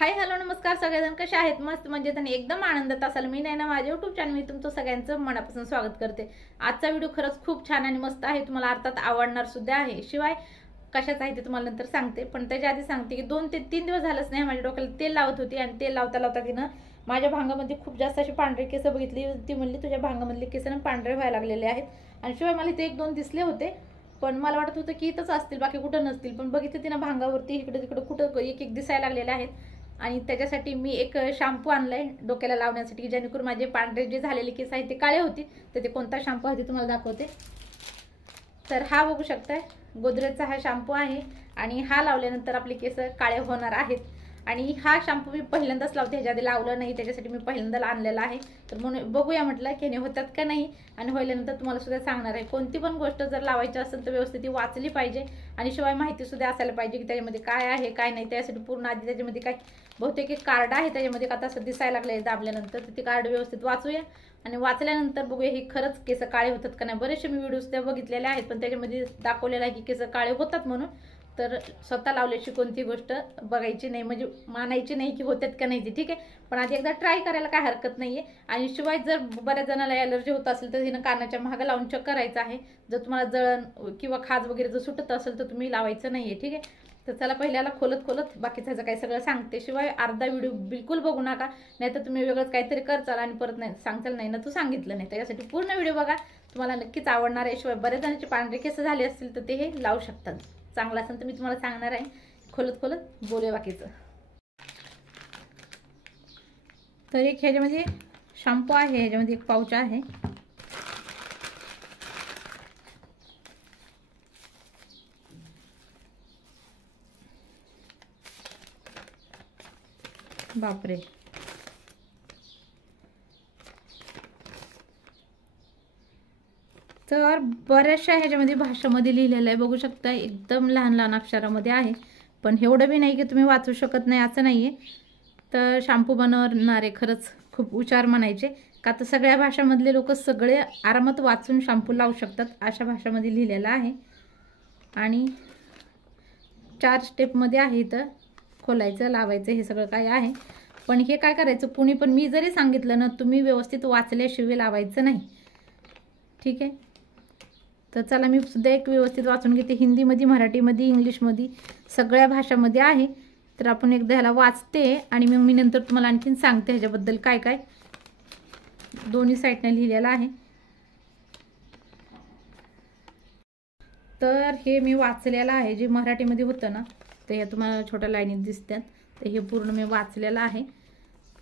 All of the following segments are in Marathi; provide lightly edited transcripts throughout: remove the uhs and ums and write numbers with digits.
हाय हॅलो नमस्कार सगळेजण कसे आहेत मस्त म्हणजे त्यांनी एकदम आनंदात असाल मी नाही ना माझ्या यूट्यूब चॅनल मी तुमचं सगळ्यांचं मनापासून स्वागत करते। आजचा व्हिडिओ खरंच खूप छान आणि मस्त आहे, तुम्हाला अर्थात आवडणार सुद्धा आहे। शिवाय कशाचं आहे ते तुम्हाला नंतर सांगते, पण त्याच्या आधी सांगते की 2 ते 3 दिवस झालंच नाही माझ्या डोक्याला तेल लावत होती आणि तेल लावता लावता तिनं माझ्या भांगामध्ये खूप जास्त अशी पांढरे केस बघितली। ती म्हणली तुझ्या भांगामधले केस ना पांढरे व्हायला लागलेले आहेत आणि शिवाय मला इथे 1-2 दिसले होते, पण मला वाटत होतं की इथंच असतील बाकी कुठं नसतील, पण बघितलं तिनं भांगावरती इकडे तिकडे कुठं एक दिसायला लागलेले आहेत। आणि त्याच्यासाठी मी एक शॅम्पू आणलाय डोक्याला लावण्यासाठी, जेणेकरून माझे पांढरे जे झालेले केस आहेत ते काळे होतील। तर ते कोणता शॅम्पू आहे ते तुम्हाला दाखवते। तर हा बघू शकताय गोदरेजचा हा शॅम्पू आहे आणि हा लावल्यानंतर आपले केस काळे होणार आहेत। आणि हा शॅम्पू मी पहिल्यांदाच लावते, ह्याच्या आधी लावलं नाही, त्याच्यासाठी मी पहिल्यांदा आणलेला आहे। तर म्हणून बघूया म्हटलं की होतात का नाही, आणि होईल्यानंतर तुम्हाला सुद्धा सांगणार आहे। कोणती पण गोष्ट जर लावायची असेल तर व्यवस्थित ती वाचली पाहिजे आणि शिवाय माहिती सुद्धा असायला पाहिजे की त्याच्यामध्ये काय आहे काय नाही। त्यासाठी पूर्ण आधी त्याच्यामध्ये काय बहुतेक एक कार्ड आहे त्याच्यामध्ये, आता असं दिसायला लागले दाबल्यानंतर, तर ते कार्ड व्यवस्थित वाचूया आणि वाचल्यानंतर बघूया ही खरंच केस काळे होतात का नाही। बरेचसे मी व्हिडिओज त्या बघितलेले आहेत, पण त्याच्यामध्ये दाखवलेलं आहे की केस काळे होतात म्हणून। तर स्वतः लावल्याची कोणती गोष्ट बघायची नाही, म्हणजे मानायची नाही की होतात का नाही ते, ठीक आहे। पण आधी एकदा ट्राय करायला काय हरकत नाहीये। आणि शिवाय जर बऱ्याच जणांना ॲलर्जी होत असेल तर तिनं कानाच्या मागे लावून चेक करायचं आहे। जर तुम्हाला जळण किंवा खाज वगैरे जर सुटत असेल तर तुम्ही लावायचं नाहीये, ठीक आहे। तर चला पहिल्याला खोलत बाकीचं काही सगळं सांगते। शिवाय अर्धा व्हिडिओ बिलकुल बघू नका, नाहीतर तुम्ही वेगळंच काहीतरी करचाल आणि परत नाही सांगताल नाही ना तू सांगितलं नाही। त्याच्यासाठी पूर्ण व्हिडिओ बघा, तुम्हाला नक्कीच आवडणार आहे। शिवाय बऱ्याच जणांचे पांढरे केस झाले असतील तर ते हे लावू शकतात, चांगलं असेल तर मी तुम्हाला सांगणार आहे। खोलत बोलूया बाकीचं। तर एक ह्याच्यामध्ये शॅम्पू आहे, ह्याच्यामध्ये एक पाउच आहे। बापरे, तर बऱ्याचशा ह्याच्यामध्ये भाषामध्ये लिहिलेलं आहे, बघू शकता एकदम लहान लहान अक्षरामध्ये आहे। पण एवढं बी नाही की तुम्ही वाचू शकत नाही असं नाहीये। तर शॅम्पू बनवणारे खरंच खूप हुशार म्हणायचे, का तर सगळ्या भाषामधले लोक सगळे आरामात वाचून शॅम्पू लावू शकतात अशा भाषामध्ये लिहिलेलं आहे। आणि 4 स्टेपमध्ये आहे, इथं खोलायचं लावायचं हे सगळं काय आहे। पण हे काय करायचं कुणी पण मी जरी सांगितलं ना तुम्ही व्यवस्थित वाचल्याशिवाय लावायचं नाही, ठीक आहे। तर चला मी सुद्धा एक व्यवस्थित वाचून घेते, हिंदीमध्ये मराठीमध्ये इंग्लिशमध्ये सगळ्या भाषामध्ये आहे। तर आपण एकदा ह्याला वाचते आणि मग मी नंतर तुम्हाला आणखीन सांगते ह्याच्याबद्दल काय काय दोन्ही साईडने लिहिलेलं आहे। तर हे मी वाचलेलं आहे, जे मराठीमध्ये होतं ना ते हे तुम्हाला छोट्या लाईनीत दिसतात, तर हे पूर्ण मी वाचलेलं आहे।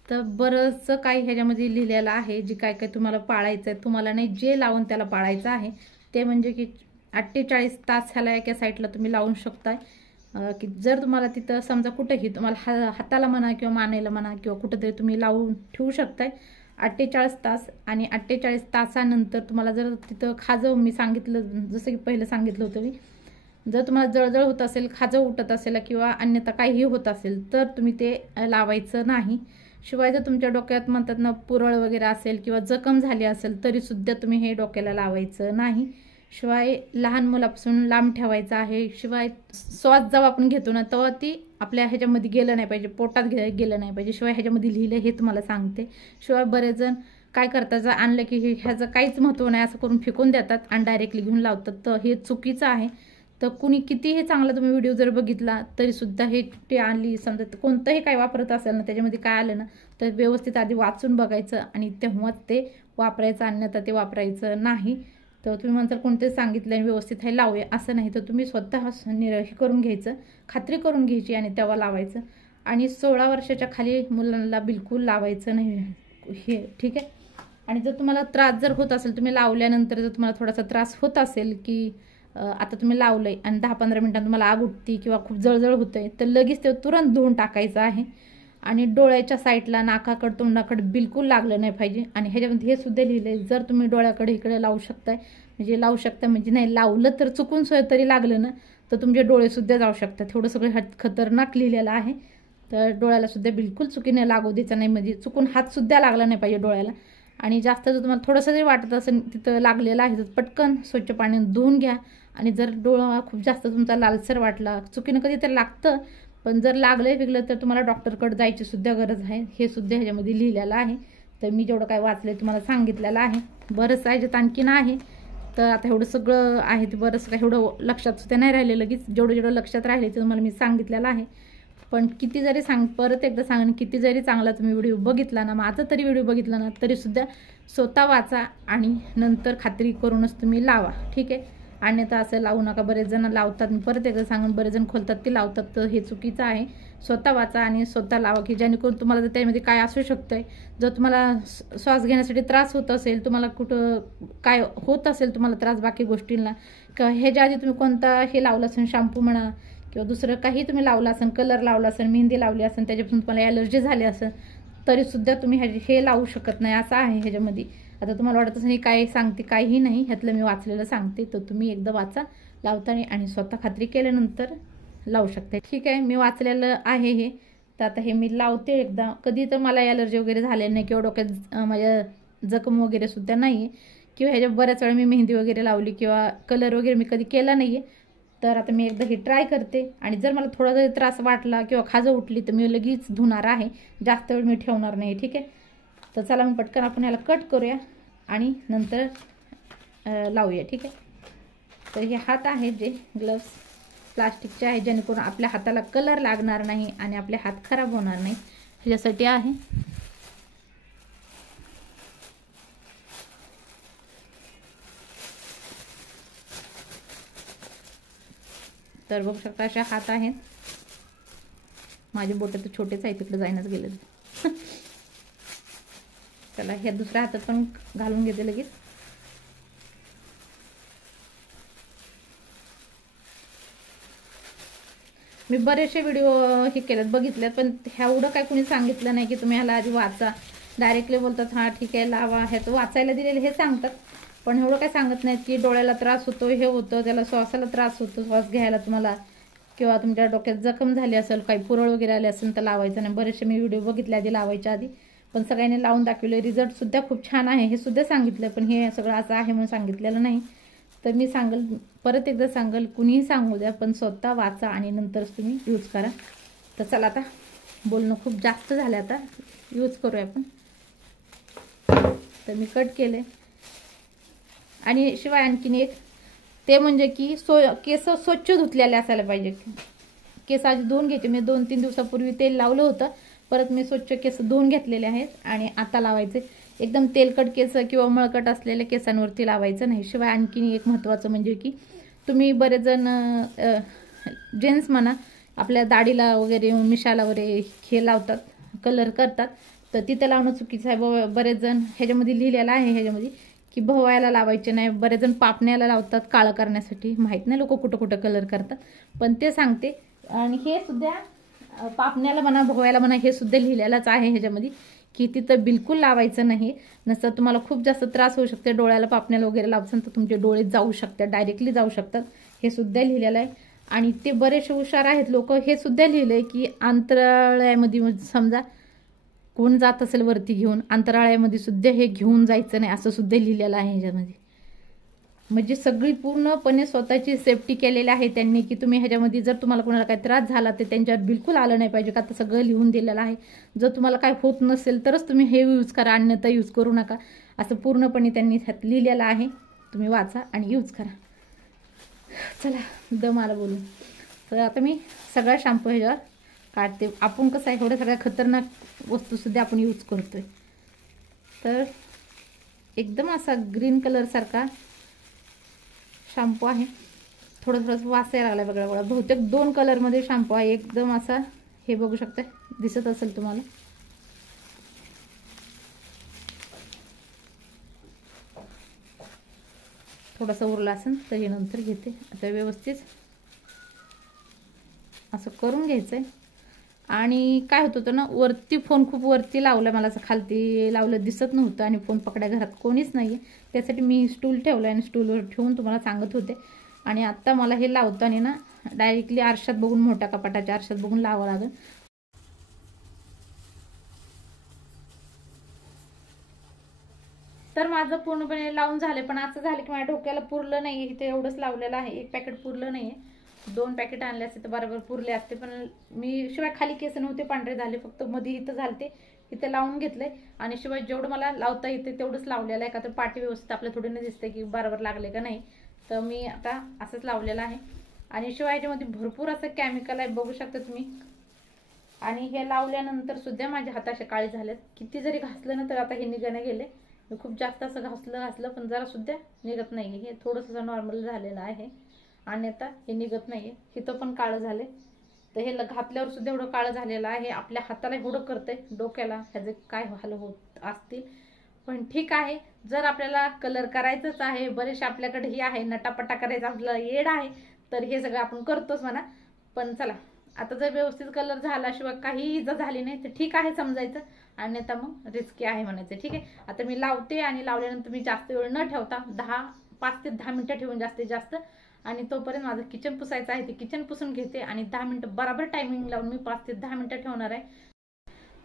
तर बरंचसं काही ह्याच्यामध्ये लिहिलेलं आहे, जे काय काय तुम्हाला पाळायचं आहे, तुम्हाला नाही जे लावून त्याला पाळायचं आहे ते म्हणजे की 48 तास ह्याला एका साईडला तुम्ही लावून शकताय। की जर तुम्हाला तिथं समजा कुठेही तुम्हाला हाताला म्हणा किंवा मानेला म्हणा किंवा कुठेतरी तुम्ही लावून ठेवू शकताय 48 तास। आणि 48 तासानंतर तुम्हाला जर तिथं खाजं मी सांगितलं जसं की पहिलं सांगितलं होतं मी, जर तुम्हाला जळजळ होत असेल, खाजं उठत असेल किंवा अन्यथा काहीही होत असेल तर तुम्ही ते लावायचं नाही। शिवाय जर तुमच्या डोक्यात म्हणतात ना पुरळ वगैरे असेल किंवा जखम झाली असेल तरी सुद्धा तुम्ही हे डोक्याला लावायचं नाही। शिवाय लहान मुलापासून लांब ठेवायचं आहे। शिवाय श्वास जेव्हा आपण घेतो ना तेव्हा ती आपल्या ह्याच्यामध्ये गेलं नाही पाहिजे, पोटात गेलं नाही पाहिजे। शिवाय ह्याच्यामध्ये लिहिलं हे तुम्हाला सांगते। शिवाय बरेच जण काय करतात, जर आणलं की ह्याचं काहीच महत्त्व नाही असं करून फेकून देतात आणि डायरेक्टली घेऊन लावतात, तर हे चुकीचं आहे। तर कुणी कितीही चांगला तुम्ही व्हिडिओ जर बघितला तरी सुद्धा हे टी आणली समजा कोणतंही काय वापरत असेल ना त्याच्यामध्ये काय आलं ना तर व्यवस्थित आधी वाचून बघायचं आणि तेव्हाच ते वापरायचं, अन्यथा ते वापरायचं नाही। तर तुम्ही म्हणताल कोणते सांगितलं आणि व्यवस्थित हे लावूया असं नाही, तर तुम्ही स्वतः हे करून घ्यायचं, खात्री करून घ्यायची आणि तेव्हा लावायचं। आणि 16 वर्षाच्या खाली मुलांना बिलकुल लावायचं नाही हे, ठीक आहे। आणि जर तुम्हाला त्रास जर होत असेल, तुम्ही लावल्यानंतर जर तुम्हाला थोडासा त्रास होत असेल की आता तुम्ही लावलंय आणि 10-15 मिनिटांत तुम्हाला आग उठती किंवा खूप जळजळ होतंय, तर लगेच ते तुरंत धुवून टाकायचं आहे। आणि डोळ्याच्या साईडला नाकाकडे तोंडाकडे बिलकुल लागलं नाही पाहिजे। आणि ह्याच्यामध्ये हे सुद्धा लिहिलंय जर तुम्ही डोळ्याकडे इकडे लावू शकताय, म्हणजे लावू शकता म्हणजे नाही लावलं तर चुकून तरी लागलं ना तर तुमचे डोळे सुद्धा जाऊ शकतात, थोडं सगळं खतरनाक लिहिलेलं आहे। तर डोळ्याला सुद्धा बिलकुल चुकीने लागू द्यायचं नाही, म्हणजे चुकून हात सुद्धा लागला नाही पाहिजे डोळ्याला। आणि जास्त जर तुम्हाला थोडंसं जरी वाटत असेल तिथं लागलेलं आहे तर पटकन स्वच्छ पाण्याने धुवून घ्या। आणि जर डोळा खूप जास्त तुमचा लालसर वाटला, चुकीनं कधीतरी लागतं पण जर लागलं बिगलं तर तुम्हाला डॉक्टरकडे जायची सुद्धा गरज आहे, हे सुद्धा ह्याच्यामध्ये लिहिलेलं आहे. तर मी जेवढं काय वाचलं तुम्हाला सांगितलेलं आहे. बरंच ह्याच्यात आणखीन आहे. तर आता एवढं सगळं आहे ते बरंच काय एवढं लक्षात सुद्धा नाही राहिले, लगेच जेवढं लक्षात राहिले ते तुम्हाला मी सांगितलेलं आहे. पण किती जरी परत एकदा सांगेन, किती जरी चांगला तुम्ही व्हिडिओ बघितला ना, माझा तरी व्हिडिओ बघितला ना, तरीसुद्धा स्वतः वाचा आणि नंतर खात्री करूनच तुम्ही लावा, ठीक आहे. अन्यथा असं लावू नका. बरेच जण लावतात, मी परत एकदा सांगून, बरेच जण खोलतात ते लावतात, तर हे चुकीचं आहे. स्वतः वाचा आणि स्वतः लावा, की जेणेकरून तुम्हाला जर त्यामध्ये काय असू शकतंय, जर तुम्हाला श्वास घेण्यासाठी त्रास होत असेल, तुम्हाला कुठं काय होत असेल तुम्हाला त्रास बाकी गोष्टींना, किंवा ह्याच्या आधी तुम्ही कोणता हे लावलं असेल, शॅम्पू म्हणा किंवा दुसरं काही तुम्ही लावलं असेल, कलर लावला असेल, मेहंदी लावली असेल, त्याच्यापासून तुम्हाला ॲलर्जी झाली असेल, तरीसुद्धा तुम्ही हे लावू शकत नाही, असं आहे ह्याच्यामध्ये. आता तुम्हाला वाटत असेल काय सांगते, काहीही नाही, ह्यातलं मी वाचलेलं सांगते. तर तुम्ही एकदा वाचा लावताना आणि स्वतः खात्री केल्यानंतर लावू शकता, ठीक आहे. मी वाचलेलं आहे हे. तर आता हे मी लावते एकदा. कधी तर मला ॲलर्जी वगैरे झालेली नाही किंवा डोक्यात माझ्या जखम वगैरे सुद्धा नाही आहे, किंवा ह्याच्या बऱ्याच वेळा मी मेहंदी वगैरे लावली किंवा कलर वगैरे मी कधी केला नाही आहे. तर आता मी एकदा हे ट्राय करते आणि जर मला थोडा जरी त्रास वाटला किंवा खाजं उठली तर मी लगेच धुणार आहे, जास्त वेळ मी ठेवणार नाही, ठीक आहे. तर चला मी पटकन आपण ह्याला कट करूया आणि नंतर लावूया, ठीक आहे. तर हे हात आहेत जे ग्लव्स प्लास्टिकचे आहे, जेणेकरून आपल्या हाताला कलर लागणार नाही आणि आपले हात खराब होणार नाही, ह्याच्यासाठी आहे. तर बघू शकता अशा हात आहेत. माझे बोट तर छोटेच आहे, तिकडे जायनच गेले. चला ह्या दुसऱ्या हातात पण घालून घेते लगेच. मी बरेचसे व्हिडिओ हे केलेत, बघितलेत, पण एवढं काय कोणी सांगितलं नाही की तुम्ही ह्याला आधी वाचा. डायरेक्टली बोलतात हां ठीक आहे लावा, ह्याचं वाचायला दिलेलं हे सांगतात, पण एवढं काय सांगत नाहीत की डोळ्याला त्रास होतो, हे होतं, त्याला श्वासाला त्रास होतो, श्वास घ्यायला तुम्हाला, किंवा तुमच्या डोक्यात जखम झाली असेल, काही पुरळ वगैरे आले असेल तर लावायचं नाही. बरेचसे मी व्हिडिओ बघितले आधी लावायच्या आधी, पण सगळ्यांनी लावून दाखवले, रिझल्टसुद्धा खूप छान आहे हे सुद्धा सांगितलं, पण हे सगळं असं आहे म्हणून सांगितलेलं नाही. तर मी सांगेल, परत एकदा सांगेल, कुणीही सांगू द्या, पण स्वतः वाचा आणि नंतरच तुम्ही यूज करा. तर चला आता बोलणं खूप जास्त झालं, आता यूज करूया आपण. तर मी कट केले. आणि शिवाय आणखीन एक ते म्हणजे की केस स्वच्छ धुतलेले असायला पाहिजे. केस आधी धुवून घ्यायचे. मी 2-3 दिवसापूर्वी तेल लावलं होतं, परत मी स्वच्छ केस धुवून घेतलेले आहेत आणि आता लावायचे. एकदम तेलकट केस किंवा मळकट असलेल्या केसांवरती लावायचं नाही. शिवाय आणखीन एक महत्त्वाचं म्हणजे की तुम्ही बरेच जण जेंट्स म्हणा आपल्या दाढीला वगैरे मिशाला वगैरे हे लावतात, कलर करतात, तर तिथं लावणं चुकीचं आहे. बरेच जण ह्याच्यामध्ये लिहिलेलं आहे ह्याच्यामध्ये की भवायला लावायचे नाही. बरेच जण पापण्याला लावतात काळं करण्यासाठी, माहीत नाही लोक कुठं कुठं कलर करतात, पण ते सांगते. आणि हे सुद्धा पापण्याला म्हणा भवायला म्हणा हे सुद्धा लिहिलेलंच आहे ह्याच्यामध्ये की तिथं बिलकुल लावायचं नाही. नसतं तुम्हाला खूप जास्त त्रास होऊ शकते, डोळ्याला पापण्याला वगैरे लावसान तर तुमचे डोळे जाऊ शकतात, डायरेक्टली जाऊ शकतात, हे सुद्धा लिहिलेलं आहे. आणि ते बरेचसे हुशार आहेत लोक, हे सुद्धा लिहिलं आहे की अंतराळ्यामध्ये समजा कोण जात असेल वरती घेऊन, अंतराळ्यामध्ये सुद्धा हे घेऊन जायचं नाही असं सुद्धा लिहिलेलं आहे ह्याच्यामध्ये. म्हणजे सगळी पूर्णपणे स्वतःची सेफ्टी केलेली आहे त्यांनी की तुम्ही ह्याच्यामध्ये जर तुम्हाला कोणाला काही त्रास झाला तर त्यांच्यावर बिलकुल आलं नाही पाहिजे, का तर सगळं लिहून दिलेलं आहे. जर तुम्हाला काय होत नसेल तरच तुम्ही हे यूज करा, अन्यथा यूज करू नका, असं पूर्णपणे त्यांनी लिहिलेलं आहे. तुम्ही वाचा आणि यूज करा. चला दम आला बोलून. तर आता मी सगळा शॅम्पू ह्याच्यावर काढते. आपण कसं आहे एवढ्या सगळ्या खतरनाक वस्तूसुद्धा आपण यूज करतोय. तर एकदम असा ग्रीन कलरसारखा शॅम्पू आहे. थोडं वास यायला लागला वेगळा वेगळा. बहुतेक 2 कलरमध्ये शॅम्पू आहे. एकदम असा हे बघू शकता, दिसत असेल तुम्हाला. थोडासा उरला असेल तर हे नंतर घेते. आता व्यवस्थित असं करून घ्यायचंय. आणि काय होत होतं ना, वरती फोन खूप वरती लावला, मला असं खालती लावलं दिसत नव्हतं आणि फोन पकड्या घरात कोणीच नाही आहे, त्यासाठी मी स्टूल ठेवलं आणि स्टूलवर ठेवून तुम्हाला सांगत होते. आणि आत्ता मला हे लावताना ना डायरेक्टली आरशात बघून, मोठ्या कपाटाच्या आरशात बघून लावावं लागेल. तर माझं पूर्णपणे लावून झाले, पण असं झालं की माझ्या डोक्याला पुरलं नाही. इथे एवढंच लावलेलं आहे, एक पॅकेट पुरलं नाही आहे. 2 पॅकेट आणले असते तर बरोबर पुरले असते, पण मी शिवाय खाली केस नव्हते पांढरे झाले, फक्त मध्ये इथं झालते, इथे लावून घेतलंय. आणि शिवाय जेवढं मला लावता येते तेवढंच लावलेलं आहे, का तर पाठी व्यवस्थित आपल्या थोडी नाही दिसते की बरोबर लागले का नाही, तर मी आता असंच लावलेलं आहे. आणि शिवाय याच्यामध्ये भरपूर असं केमिकल आहे, बघू शकता तुम्ही. आणि हे लावल्यानंतर सुद्धा माझे हात असे काळे झालेत, किती जरी घासलं ना तर आता हे निघणे गेले. मी खूप जास्त असं घासलं पण जरा सुद्धा निघत नाही, हे थोडंसं नॉर्मल झालेलं आहे. आणि आता हे निघत नाहीये, हिथं पण काळं झाले. तर हे घातल्यावर सुद्धा एवढं काळं झालेलं आहे, आपल्या हाताला एवढं करतंय, डोक्याला ह्याचे काय हाल होत असतील. पण ठीक आहे, जर आपल्याला कलर करायचंच आहे, बरेचसे आपल्याकडे हे आहे नटापटा करायचा आपला येड आहे, तर हे सगळं आपण करतोच म्हणा. पण चला, आता जर व्यवस्थित कलर झाला, शिवाय काही इजा झाली नाही तर ठीक आहे समजायचं, आणि आता मग रिस्की आहे म्हणायचं. ठीक आहे, आता मी लावते आणि लावल्यानंतर मी जास्त वेळ न ठेवता 5 ते 10 मिनिटं ठेवून जास्तीत जास्त, आणि तोपर्यंत माझं किचन पुसायचं आहे, ते किचन पुसून घेते आणि 10 मिनिटं बरोबर टायमिंग लावून मी 5 ते 10 मिनिटं ठेवणार आहे.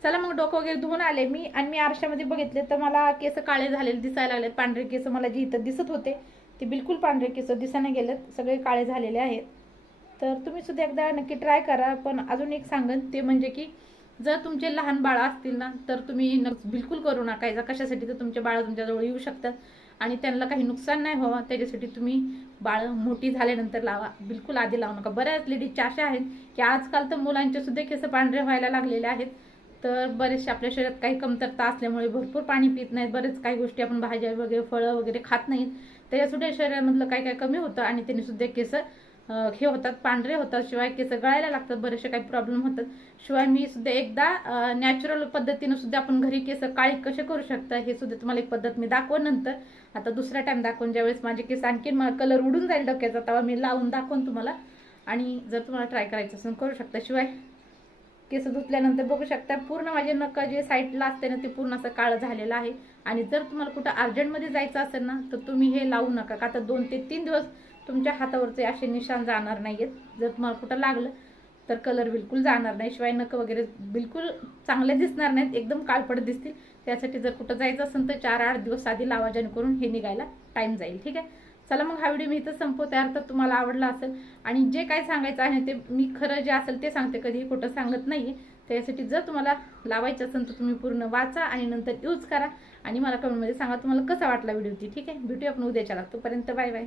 चला मग डोकं वगैरे धुवून आले मी, आणि मी आरशामध्ये बघितले तर मला केस काळे झालेले दिसायला लागलेत. पांढरे केस मला जी इथं दिसत होते ते बिलकुल पांढरे केस दिसायला गेलेत, सगळे काळे झालेले आहेत. तर तुम्ही सुद्धा एकदा नक्की ट्राय करा. पण अजून एक सांगन ते म्हणजे की जर तुमचे लहान बाळ असतील ना तर तुम्ही बिलकुल करू नका. कशासाठी तर तुमचे बाळ तुमच्याजवळ येऊ शकतात आणि त्यांना काही नुकसान नाही व्हावं, त्याच्यासाठी तुम्ही बाळ मोठी झाल्यानंतर लावा, बिलकुल आधी लावू नका. बऱ्याच लेडीजच्या अशा आहेत की आजकाल तर मुलांचे सुद्धा केस पांढरे व्हायला लागलेले आहेत. तर बरेचसे आपल्या शरीरात काही कमतरता असल्यामुळे भरपूर पाणी पित नाहीत, बरेच काही गोष्टी आपण भाज्या वगैरे फळं वगैरे खात नाहीत, त्याच्यासुद्धा शरीरामधलं काही काही कमी होतं आणि त्यांनी सुद्धा केस हे होतात, पांढरे होतात, शिवाय केस गळायला लागतात, बरेचसे काही प्रॉब्लेम होतात. शिवाय मी सुद्धा एकदा नॅचरल पद्धतीने सुद्धा आपण घरी केस काळी कसे करू शकता हे सुद्धा तुम्हाला एक पद्धत मी दाखवून नंतर. आता दुसरा टाइम दाखवून, ज्यावेळेस माझे केस आणखीन कलर उडून जाईल डोक्याचा तेव्हा मी लावून दाखवून तुम्हाला. आणि जर तुम्हाला ट्राय करायचं असेल करू शकता. शिवाय केस धुतल्यानंतर बघू शकता पूर्ण माझे नख जे साईडला असते ना ते पूर्ण असं काळं झालेलं आहे. आणि जर तुम्हाला कुठं अर्जंटमध्ये जायचं असेल ना तर तुम्ही हे लावू नका, का तर 2 ते 3 दिवस तुमच्या हातावरचे असे निशाण जाणार नाहीत. जर तुम्हाला कुठं लागलं तर कलर बिलकुल जाणार नाही, शिवाय नख वगैरे बिलकुल चांगले दिसणार नाहीत, एकदम काळपट दिसतील. त्यासाठी जर कुठं जायचं असेल तर 4-8 दिवस आधी लावा, जेणेकरून हे निघायला टाइम जाईल. ठीक आहे, चला मग हा व्हिडिओ मी इथं संपवते. अर्थ तुम्हाला आवडला असेल आणि जे काय सांगायचं आहे ते मी खरं जे असेल ते सांगते, कधीही खोटं सांगत नाही. त्यासाठी जर तुम्हाला लावायचं असेल तर तुम्ही पूर्ण वाचा आणि नंतर यूज करा आणि मला कमेंटमध्ये सांगा तुम्हाला कसा वाटला व्हिडिओ. ठीक आहे, भेटूया आपण उद्याच्या. तोपर्यंत बाय बाय.